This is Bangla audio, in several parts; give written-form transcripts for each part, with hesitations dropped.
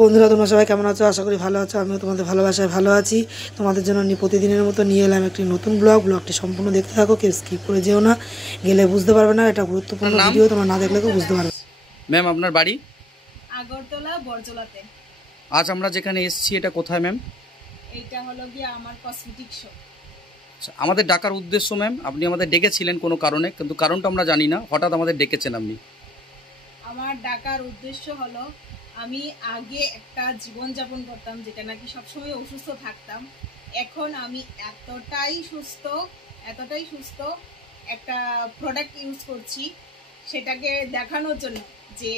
বন্ধুরা, তোমরা সবাই কেমন আছো? আশা করি ভালো আছো। আমিও তোমাদের ভালোবাসায় ভালো আছি। তোমাদের জন্য প্রতিদিনের মতো নিয়ে এলাম একটি নতুন ব্লগটি সম্পূর্ণ দেখতে থাকো, কেউ স্কিপ করে যেও না, গেলে বুঝতে পারবে না। এটা গুরুত্বপূর্ণ ভিডিও, তোমরা না দেখলে কেউ বুঝতে পারবে। ম্যাম, আপনার বাড়ি? আগরতলা, বরজলাতে। আজ আমরা যেখানে এসেছি এটা কোথায় ম্যাম? এইটা হলো গিয়ে আমার কসমেটিক শপ। আমাদের ডাকার উদ্দেশ্য ম্যাম, আপনি আমাদের ডেকেছিলেন কোনো কারণে, কিন্তু কারণটা আমরা জানি না, হঠাৎ আমাদের ডেকেছেন আপনি। আমার ডাকার উদ্দেশ্য হলো, আমি আগে একটা জীবনযাপন করতাম যেটা নাকি সবসময় অসুস্থ থাকতাম। এখন আমি এতটাই সুস্থ একটা প্রোডাক্ট ইউজ করছি, সেটাকে দেখানোর জন্য যে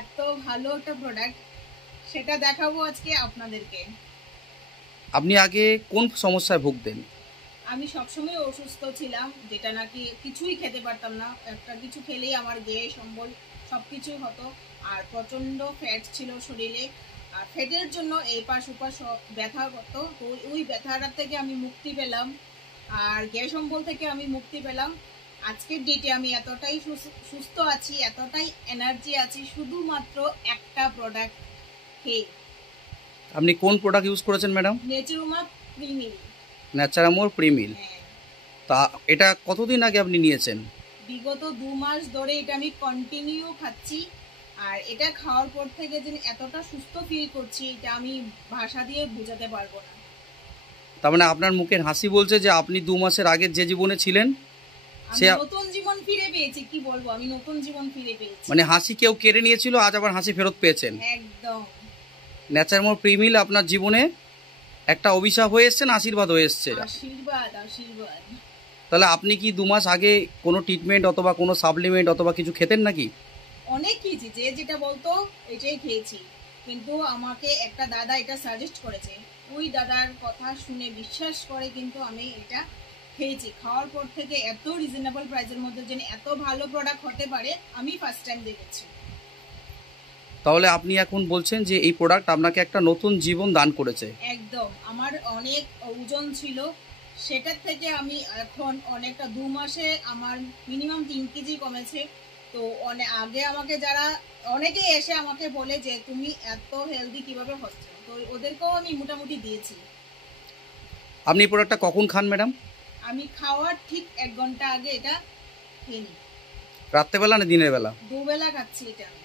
এত ভালো একটা প্রোডাক্ট, সেটা দেখাবো আজকে আপনাদেরকে। আপনি আগে কোন সমস্যায় ভুগতেন? আমি সবসময় অসুস্থ ছিলাম, যেটা নাকি কিছুই খেতে পারতাম না। একটা কিছু খেলেই আমার গ্যাস, অম্বল সবকিছু হতো। আর প্রচন্ড ফ্যাট ছিল শরীরে, আর ফ্যাটের জন্য এপাশ ওপাশ ব্যথা করতো। তো ওই ব্যথাটার থেকে আমি মুক্তি পেলাম, আর গ্যাস অম্বল থেকে আমি মুক্তি পেলাম। আজকের ডেটে আমি এতটাই সুস্থ আছি, এতটাই এনার্জি আছি, শুধুমাত্র একটা প্রোডাক্ট খেয়ে। আপনি কোন প্রোডাক্ট ইউজ করেছেন ম্যাডাম? নেচারুমা প্রিমিল। ন্যাচারামোর প্রিমিল। তা এটা কতদিন আগে আপনি নিয়েছেন? বিগত 2 মাস ধরে এটা আমি কন্টিনিউ খাচ্ছি। আর এটা খাওয়ার পর থেকে যে এতটা সুস্থ ফিল করছি, এটা আমি ভাষা দিয়ে বোঝাতে পারবো না। তার মানে আপনার মুখের হাসি বলছে যে আপনি 2 মাসের আগে যে জীবনে ছিলেন আমি নতুন জীবন ফিরে পেয়েছি। কি বলবো, আমি নতুন জীবন ফিরে পেয়েছি। মানে হাসি কেউ কেড়ে নিয়েছিল, আজ আবার হাসি ফেরত পেয়েছেন। একদম। ন্যাচারামোর প্রিমিল আপনার জীবনে একটা অভিশাপ হয়ে এসছে না আশীর্বাদ হয়ে এসছে? আশীর্বাদ। তাহলে আপনি কি 2 মাস আগে কোনো ট্রিটমেন্ট অথবা কোনো সাপ্লিমেন্ট অথবা কিছু খেতেন নাকি? অনেক খেয়েছি, যে যেটা বলতো এটাই খেয়েছি। কিন্তু আমাকে একটা দাদা এটা সাজেস্ট করেছে, ওই দাদার কথা শুনে বিশ্বাস করে কিন্তু আমি এটা খেয়েছি। খাওয়ার পর থেকে এত রিজনেবল প্রাইসের মধ্যে যে এত ভালো প্রোডাক্ট হতে পারে, আমি ফার্স্ট টাইম দেখেছি। তাহলে আপনি এখন বলছেন যে এই প্রোডাক্ট আপনাকে একটা নতুন জীবন দান করেছে? একদম। আমার অনেক ওজন ছিল, সেটার থেকে আমি এখন অনেকটা 2 মাসে আমার মিনিমাম 3 কেজি কমেছে। তো আগে আমাকে যারা অনেকেই এসে আমাকে বলে যে তুমি এত হেলদি কিভাবে হচ্ছে, তো ওদেরকেও আমি মোটামুটি দিয়েছি। আপনি এই প্রোডাক্টটা কখন খান ম্যাডাম? আমি খাওয়ার ঠিক 1 ঘন্টা আগে এটা খেয়ে নিই। রাত্রেবেলা না দিনের বেলা? দুবেলা খাচ্ছি এটা আমি।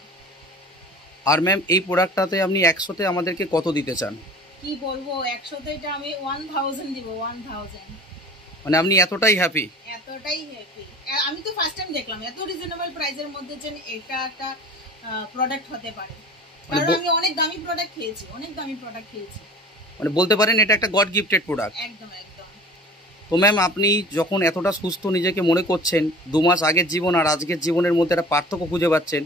আর ম্যাম, এই প্রোডাক্টটাতে আপনি 100তে আমাদেরকে কত দিতে চান? কি বলবো, 100তে এটা আমি 1000 দিব। 1000। মানে আপনি এতটাই হ্যাপি? এতটাই হ্যাপি। আমি তো ফার্স্ট টাইম দেখলাম এত রিজনেবল প্রাইসের মধ্যে যে এটা একটা প্রোডাক্ট হতে পারে। কারণ আমি অনেক দামি প্রোডাক্ট খেয়েছি। মানে বলতে পারেন এটা একটা গড গিফটেড প্রোডাক্ট। একদম। তো ম্যাম, আপনি যখন এতটা সুস্থ নিজেকে মনে করছেন, 2 মাস আগের জীবন আর আজকের জীবনের মধ্যে একটা পার্থক্য খুঁজে পাচ্ছেন,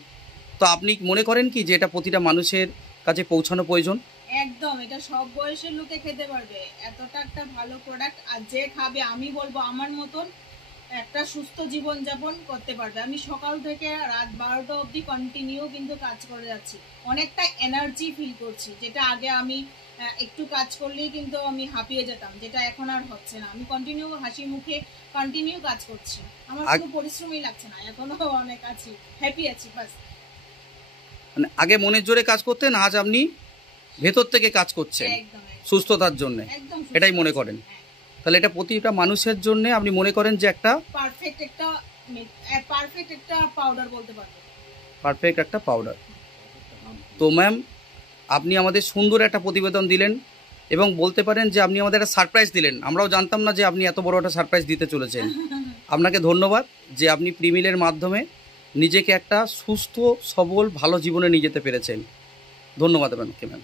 তো আপনি মনে করেন কি যে এটা প্রতিটা মানুষের কাছে পৌঁছানো প্রয়োজন? একদম। এটা সব বয়সের লোকে খেতে পারবে, এতটা একটা ভালো প্রোডাক্ট। আর যে খাবে, আমি বলবো আমার মতন একটা সুস্থ জীবন যাপন করতে পারবে। আমি সকাল থেকে রাত 12টা অবধি কন্টিনিউ কিন্তু কাজ করে যাচ্ছি। অনেকটা এনার্জি ফিল করছি, যেটা আগে আমি একটু কাজ করলেই কিন্তু আমি হাঁপিয়ে যেতাম, যেটা এখন আর হচ্ছে না। আমি কন্টিনিউ হাসি মুখে কন্টিনিউ কাজ করছি। আমার কোনো পরিশ্রমই লাগছে না, এখনো অনেক আছি, হ্যাপি আছি। বাস। মানে আগে মনের জোরে কাজ করতেন, আজ আপনি ভেতর থেকে কাজ করছেন সুস্থতার জন্য, এটাই মনে করেন? তাহলে এটা প্রতিটা মানুষের জন্য আপনি মনে করেন যে একটা পারফেক্ট একটা পাউডার বলতে পারবেন। পারফেক্ট একটা পাউডার। তো ম্যাম, আপনি আমাদের সুন্দর একটা প্রতিবেদন দিলেন এবং বলতে পারেন যে আপনি আমাদের একটা সারপ্রাইজ দিলেন। আমরাও জানতাম না যে আপনি এত বড় একটা সারপ্রাইজ দিতে চলেছেন। আপনাকে ধন্যবাদ যে আপনি প্রিমিলের মাধ্যমে নিজেকে একটা সুস্থ সবল ভালো জীবনে নিয়ে যেতে পেরেছেন। ধন্যবাদ আপনাকে ম্যাম।